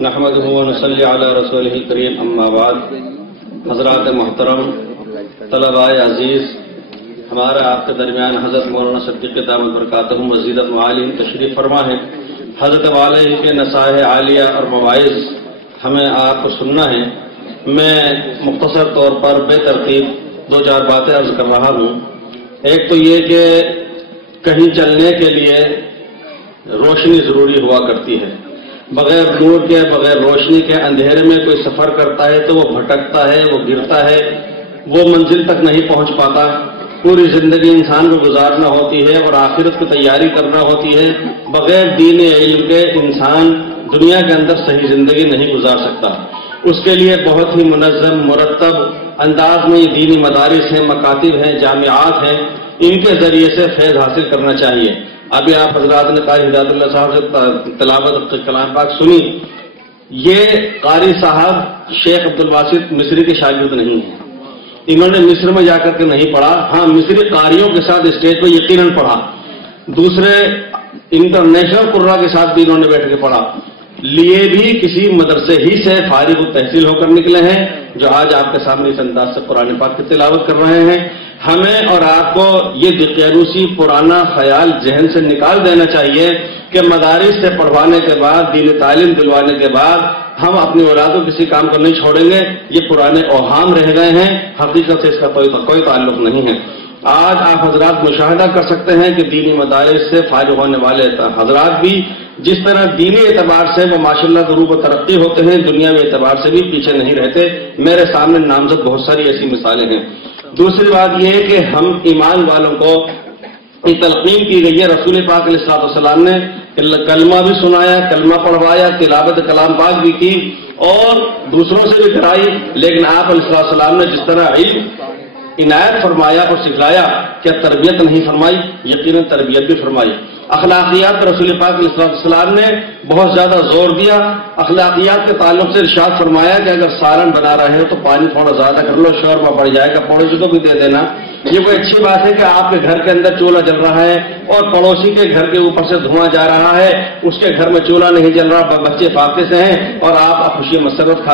نحمدہ و نصلی علی رسولہ الکریم اما بعد. حضرات محترم، طلباء عزیز، ہمارا آپ کے درمیان حضرت مولانا صدیق دامت برکاتہم مزیدۃ معالیم تشریف فرما ہے. حضرت والے کے نصائح عالیہ اور مواعظ ہمیں آپ کو سننا ہے. میں مختصر طور پر بے ترتیب دو چار باتیں عرض کر رہا ہوں. ایک تو یہ کہ کہیں چلنے کے لیے روشنی ضروری ہوا کرتی ہے. بغیر نور کے، بغیر روشنی کے اندھیرے میں کوئی سفر کرتا ہے تو وہ بھٹکتا ہے، وہ گرتا ہے، وہ منزل تک نہیں پہنچ پاتا. پوری زندگی انسان کو گزارنا ہوتی ہے اور آخرت کی تیاری کرنا ہوتی ہے. بغیر دین علم کے انسان دنیا کے اندر صحیح زندگی نہیں گزار سکتا. اس کے لیے بہت ہی منظم مرتب انداز میں یہ دینی مدارس ہیں، مکاتب ہیں، جامعات ہیں، ان کے ذریعے سے فیض حاصل کرنا چاہیے. ابھی آپ حضرات نے کہا ہدایت اللہ صاحب سے تلاوت کلام پاک سنی. یہ قاری صاحب شیخ عبدالواسط مصری کے شاگرد نہیں ہیں. انہوں نے مصر میں جا کر کے نہیں پڑھا. ہاں، مصری قاریوں کے ساتھ اسٹیج پہ یقیناً پڑھا. دوسرے انٹرنیشنل قرآ کے ساتھ بھی انہوں نے بیٹھ کے پڑھا. لیے بھی کسی مدرسے ہی سے فارغ التحصیل ہو کر نکلے ہیں، جو آج آپ کے سامنے اس انداز سے قرآن پاک کی تلاوت کر رہے ہیں. ہمیں اور آپ کو یہ دقیانوسی پرانا خیال ذہن سے نکال دینا چاہیے کہ مدارس سے پڑھوانے کے بعد، دین تعلیم دلوانے کے بعد ہم اپنی اولادوں کسی کام کو نہیں چھوڑیں گے. یہ پرانے اوہام رہ گئے ہیں، حقیقت سے اس کا کوئی تعلق نہیں ہے. آج آپ حضرات مشاہدہ کر سکتے ہیں کہ دینی مدارس سے فارغ ہونے والے حضرات بھی جس طرح دینی اعتبار سے وہ ماشاءاللہ غروب و ترقی ہوتے ہیں، دنیاوی اعتبار سے بھی پیچھے نہیں رہتے. میرے سامنے نامزد بہت ساری ایسی مثالیں ہیں. دوسری بات یہ ہے کہ ہم ایمان والوں کو تلقین کی گئی ہے. رسول پاک علیہ السلام نے کلمہ بھی سنایا، کلمہ پڑھوایا، تلاوت کلام پاک بھی کی اور دوسروں سے بھی کرائی. لیکن آپ علیہ السلام نے جس طرح علم عنایت فرمایا اور سکھلایا، کیا تربیت نہیں فرمائی؟ یقیناً تربیت بھی فرمائی. اخلاقیات پر رسول پاک علیہ السلام نے بہت زیادہ زور دیا. اخلاقیات کے تعلق سے ارشاد فرمایا کہ اگر سالن بنا رہے ہو تو پانی تھوڑا زیادہ کر لو، شوربہ پڑ جائے گا، پڑوسی کو بھی دے دینا. یہ کوئی اچھی بات ہے کہ آپ کے گھر کے اندر چولہا جل رہا ہے اور پڑوسی کے گھر کے اوپر سے دھواں جا رہا ہے، اس کے گھر میں چولہا نہیں جل رہا، بچے فاقے سے ہیں اور آپ خوشی مسرت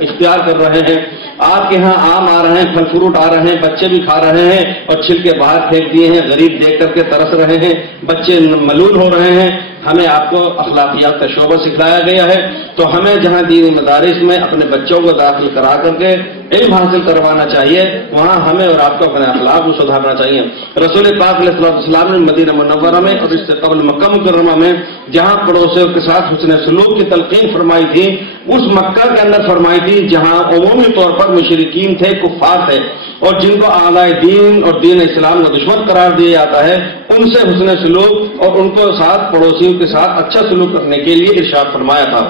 اختیار کر رہے ہیں. آپ کے ہاں آم آ رہے ہیں، پھل فروٹ آ رہے ہیں، بچے بھی کھا رہے ہیں اور چھلکے باہر پھینک دیے ہیں. غریب دیکھ کر کے ترس رہے ہیں، بچے ملول ہو رہے ہیں. ہمیں آپ کو اخلاقیات کا شعبہ سکھلایا گیا ہے، تو ہمیں جہاں دینی مدارس میں اپنے بچوں کو داخل کرا کر کے علم حاصل کروانا چاہیے، وہاں ہمیں اور آپ کو اپنے اخلاق کو سدھارنا چاہیے. رسول پاک علیہ السلام نے مدینہ منورہ میں اور اس سے قبل مکہ مکرمہ میں جہاں پڑوسیوں کے ساتھ حسن سلوک کی تلقین فرمائی تھی، اس مکہ کے اندر فرمائی تھی جہاں عمومی طور پر مشرکین تھے، کفار تھے، اور جن کو اعلیٰ دین اور دین اسلام کا دشمن قرار دیا جاتا ہے، ان سے حسن سلوک اور ان کو ساتھ پڑوسیوں کے ساتھ اچھا سلوک کرنے کے لیے ارشاد فرمایا تھا.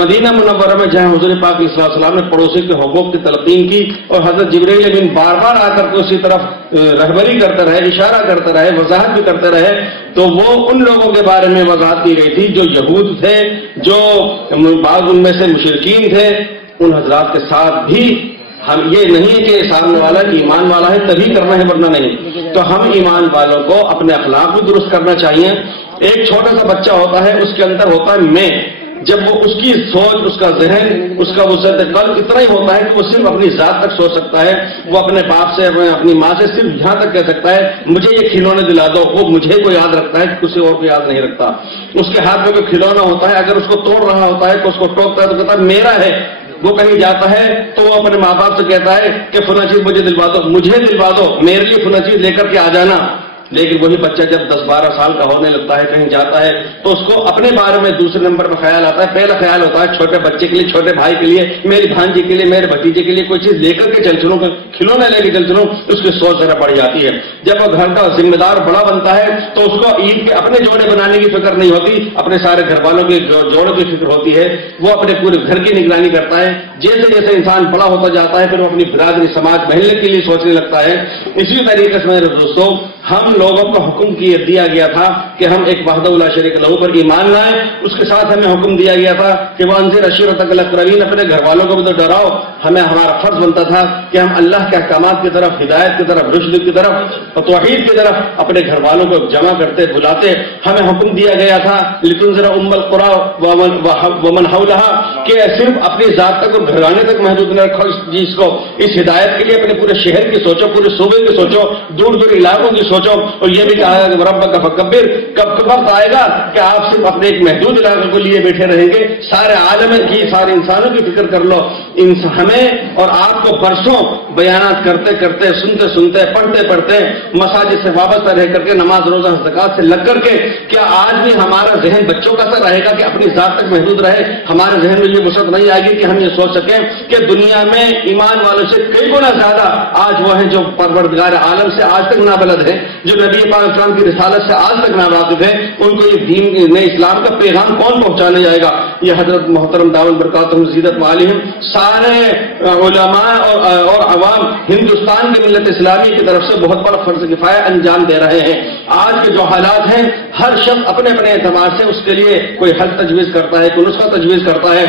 مدینہ منورہ میں جہاں حضور پاک علیہ السلام نے پڑوسی کے حقوق کی تلقین کی اور حضرت جبرائیل امین بار بار آ کر کے اسی طرف رہبری کرتے رہے، اشارہ کرتے رہے، وضاحت بھی کرتے رہے، تو وہ ان لوگوں کے بارے میں وضاحت کی گئی تھی جو یہود تھے، جو بعض ان میں سے مشرکین تھے. ان حضرات کے ساتھ بھی ہم یہ نہیں کہ سامنے والا ایمان والا ہے تبھی کرنا ہے ورنہ نہیں. تو ہم ایمان والوں کو اپنے اخلاق بھی درست کرنا چاہیے. ایک چھوٹا سا بچہ ہوتا ہے، اس کے اندر ہوتا ہے میں. جب وہ اس کی سوچ، اس کا ذہن، اس کا وسعت قلب اتنا ہی ہوتا ہے کہ وہ صرف اپنی ذات تک سوچ سکتا ہے. وہ اپنے باپ سے، اپنی ماں سے صرف یہاں تک کہہ سکتا ہے مجھے یہ کھلونے دلا دو. وہ مجھے کو یاد رکھتا ہے، کسی اور کو یاد نہیں رکھتا. اس کے ہاتھ میں کوئی کھلونا ہوتا ہے، اگر اس کو توڑ رہا ہوتا ہے تو اس کو ٹوکتا ہے تو کہتا ہے میرا ہے. وہ کہیں جاتا ہے تو وہ اپنے ماں باپ سے کہتا ہے کہ فلاں چیز مجھے دلوا دو، مجھے دلوا دو، میرے لیے فلاں چیز لے کر کے آ جانا. لیکن وہی بچہ جب 10-12 سال کا ہونے لگتا ہے، کہیں جاتا ہے تو اس کو اپنے بارے میں دوسرے نمبر پر خیال آتا ہے. پہلا خیال ہوتا ہے چھوٹے بچے کے لیے، چھوٹے بھائی کے لیے، میری بھانجی کے لیے، میرے بھتیجے کے لیے کوئی چیز لے کر کے چل چلوں، کھلونا لے کے چل چلوں. اس کی سوچ ذرا بڑھ جاتی ہے. جب وہ گھر کا ذمہ دار بڑا بنتا ہے تو اس کو عید کے اپنے جوڑے بنانے کی فکر نہیں ہوتی، اپنے سارے گھر والوں کے جوڑوں کی فکر ہوتی ہے. وہ اپنے پورے گھر کی نگرانی کرتا ہے. جیسے جیسے انسان بڑا ہوتا جاتا ہے پھر وہ اپنی برادری، سماج، محلے کے لیے سوچنے لگتا ہے. اسی طریقے سے میرے دوستوں، ہم لوگوں کو حکم دیا گیا تھا کہ ہم ایک وحدہ لا شریک لہ پر ایمان لائیں. اس کے ساتھ ہمیں حکم دیا گیا تھا کہ وانذر عشیرتک الاقربین، اپنے گھر والوں کو بھی تو ڈراؤ. ہمیں ہمارا فرض بنتا تھا کہ ہم اللہ کے احکامات کی طرف، ہدایت کی طرف، رشد کی طرف اور توحید کی طرف اپنے گھر والوں کو جمع کرتے، بلاتے. ہمیں حکم دیا گیا تھا لتنذر ام القری ومن حولها کہ صرف اپنی ذات تک اور گھرانے تک محدود نہ رکھو اس چیز کو. اس ہدایت کے لیے اپنے پورے شہر کی سوچو، پورے صوبے کی سوچو، دور دور علاقوں کی سوچو. اور یہ بھی کہا کہ ربک فکبر، کب وقت آئے گا کہ آپ صرف اپنے ایک محدود علاقے کو لیے بیٹھے رہیں گے، سارے عالم کی، سارے انسانوں کی فکر کر لو. ہمیں اور آپ کو برسوں بیانات کرتے کرتے، سنتے سنتے، پڑھتے پڑھتے، مساجد سے وابستہ رہ کر کے، نماز روزہ زکات سے لگ کر کے، کیا آج بھی ہمارا ذہن بچوں کا سا رہے گا کہ اپنی ذات تک محدود رہے؟ ہمارے ذہن میں یہ وسعت نہیں آئے گی کہ ہم یہ سوچ سکیں کہ دنیا میں ایمان والوں سے کئی گنا زیادہ آج وہ ہیں جو پروردگار عالم سے آج تک نابلد ہیں، جو نبی پاک اسلام کی رسالت سے آج تک ناواقف ہیں. ان کو یہ دین نئے اسلام کا پیغام کون پہنچانے جائے گا؟ یہ حضرت محترم دامن برکاتہم زیدت معالیہم سارے علماء اور عوام ہندوستان کی ملت اسلامی کی طرف سے بہت بڑا فرض کفایہ انجام دے رہے ہیں. آج کے جو حالات ہیں، ہر شخص اپنے اپنے اعتبار سے اس کے لیے کوئی حل تجویز کرتا ہے، کوئی نسخہ تجویز کرتا ہے.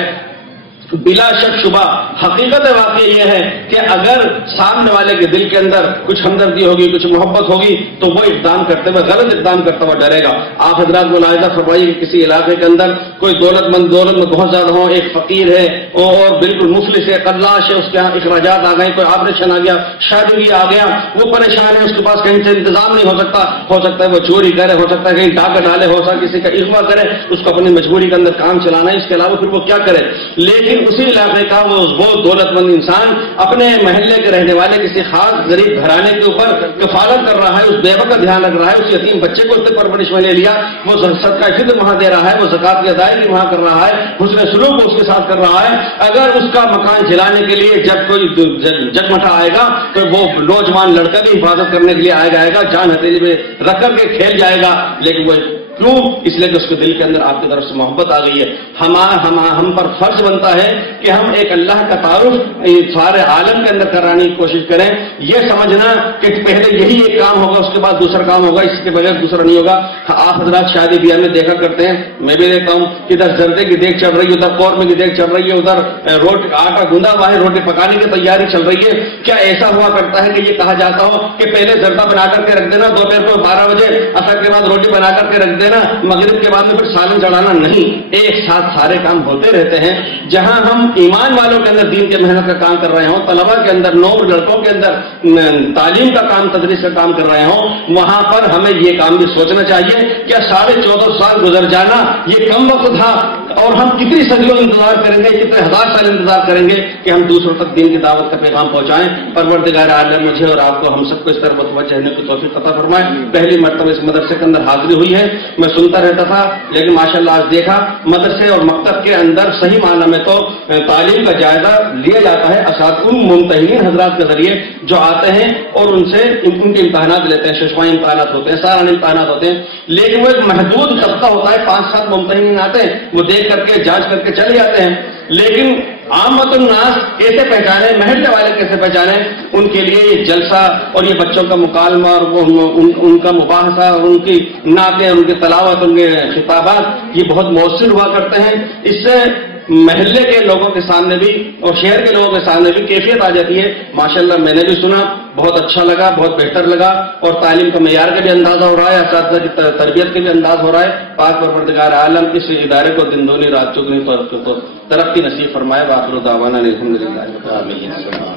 بلا شک شبہ حقیقت واقعی یہ ہے کہ اگر سامنے والے کے دل کے اندر کچھ ہمدردی ہوگی، کچھ محبت ہوگی، تو وہ اقدام کرتے ہوئے، غلط اقدام کرتا ہوا ڈرے گا. آپ حضرات ملاحظہ فرمائیے کہ کسی علاقے کے اندر کوئی دولت مند بہت زیادہ ہو، ایک فقیر ہے اور بالکل مفلس ہے، قلاش ہے، اس کے یہاں اخراجات آ گئے، کوئی آپریشن آ گیا، شادی بھی آ گیا، وہ پریشان ہے، اس کے پاس کہیں سے انتظام نہیں ہو سکتا ہے وہ چوری کرے، ہو سکتا ہے کہیں ڈاکہ ڈالے، ہو سکتا ہے کسی کا اغوا کرے، اس کو اپنی مجبوری کے اندر کام چلانا ہے، اس کے علاوہ پھر وہ کیا کرے. لیکن اسی علاقے کا وہ دولت مند انسان اپنے محلے کے رہنے والے کسی خاص غریب گھرانے کے اوپر کفالت کر رہا ہے، اس بیوہ کا دھیان رکھ رہا ہے، اس یتیم بچے کو اس سے پرورش میں لے لیا، وہ صدقہ فطر وہاں دے رہا ہے، وہ زکات کی ادائیگی وہاں کر رہا ہے، حسن سلوک اس کے ساتھ کر رہا ہے. اگر اس کا مکان جلانے کے لیے جب کوئی جگمٹا آئے گا تو وہ نوجوان لڑکا بھی حفاظت کرنے کے لیے آئے گا، جان ہتھیلی میں رکھ کر کے کھیل جائے گا. لیکن وہ کیوں؟ اس لیے کہ اس کے دل کے اندر آپ کی طرف سے محبت آ گئی ہے. ہم پر فرض بنتا ہے کہ ہم ایک اللہ کا تعارف سارے عالم کے اندر کرانے کی کوشش کریں. یہ سمجھنا کہ پہلے یہی ایک کام ہوگا، اس کے بعد دوسرا کام ہوگا، اس کے بغیر دوسرا نہیں ہوگا. آپ حضرات شادی بیاہ میں دیکھا کرتے ہیں، میں بھی دیکھتا ہوں، ادھر زردے کی دیگ چل رہی ہے، ادھر قورمے کی دیگ چل رہی ہے، ادھر روٹی آٹا گوندا ہوا ہے، روٹی پکانے کی تیاری چل رہی ہے. کیا ایسا ہوا کرتا ہے کہ یہ کہا جاتا ہو کہ پہلے زردہ بنا کر کے رکھ دینا، دوپہر کو 12 بجے، عصر کے بعد روٹی بنا کر کے رکھ دینا، مغرب کے بعد میں پھر سالن چڑھانا؟ نہیں، ایک ساتھ سارے کام ہوتے رہتے ہیں. جہاں ہم ایمان والوں کے اندر دین کے محنت کا کام کر رہے ہوں، طلبا کے اندر، نور لڑکوں کے اندر تعلیم کا کام، تدریس کا کام کر رہے ہوں، وہاں پر ہمیں یہ کام بھی سوچنا چاہیے کہ 14.5 سال گزر جانا یہ کم وقت تھا، اور ہم کتنی صدیوں انتظار کریں گے، کتنے ہزار سال انتظار کریں گے کہ ہم دوسروں تک دین کی دعوت کا پیغام پہنچائیں. پروردگار عالم مجھے اور آپ کو، ہم سب کو اس طرح متوجہ ہونے کی توفیق عطا فرمائے. پہلی مرتبہ اس مدرسے کے اندر حاضری ہوئی ہے. میں سنتا رہتا تھا، لیکن ماشاءاللہ آج دیکھا مدرسے اور مکتب کے اندر صحیح معنی میں تو تعلیم کا جائزہ لیا جاتا ہے اساتذہ ممتحنین حضرات کے ذریعے جو آتے ہیں اور ان سے ان کے امتحانات لیتے ہیں. ششمائی امتحانات ہوتے ہیں، سالانہ امتحانات ہوتے ہیں، لیکن وہ ایک محدود طبقہ ہوتا ہے، 5-7 ممتحنین آتے ہیں، وہ دیکھ کر کے جانچ کر کے چلے جاتے ہیں. لیکن عامت الناس کیسے پہچانے، محلے والے کیسے پہچانے؟ ان کے لیے یہ جلسہ اور یہ بچوں کا مکالمہ اور ان کا مباحثہ اور ان کی نعتیں، ان کی تلاوت، ان کے خطابات، یہ بہت مؤثر ہوا کرتے ہیں. اس سے محلے کے لوگوں کے سامنے بھی اور شہر کے لوگوں کے سامنے بھی کیفیت آ جاتی ہے. ماشاءاللہ میں نے بھی سنا، بہت اچھا لگا، بہت بہتر لگا، اور تعلیم کا معیار کا بھی اندازہ ہو رہا ہے، اساتذہ کی تربیت کا بھی انداز ہو رہا ہے. پاک پروردگار عالم اس ادارے کو دن دگنی رات چگنی ترقی نصیب فرمائے. وآخر دعوانا الحمدللہ رب العالمین.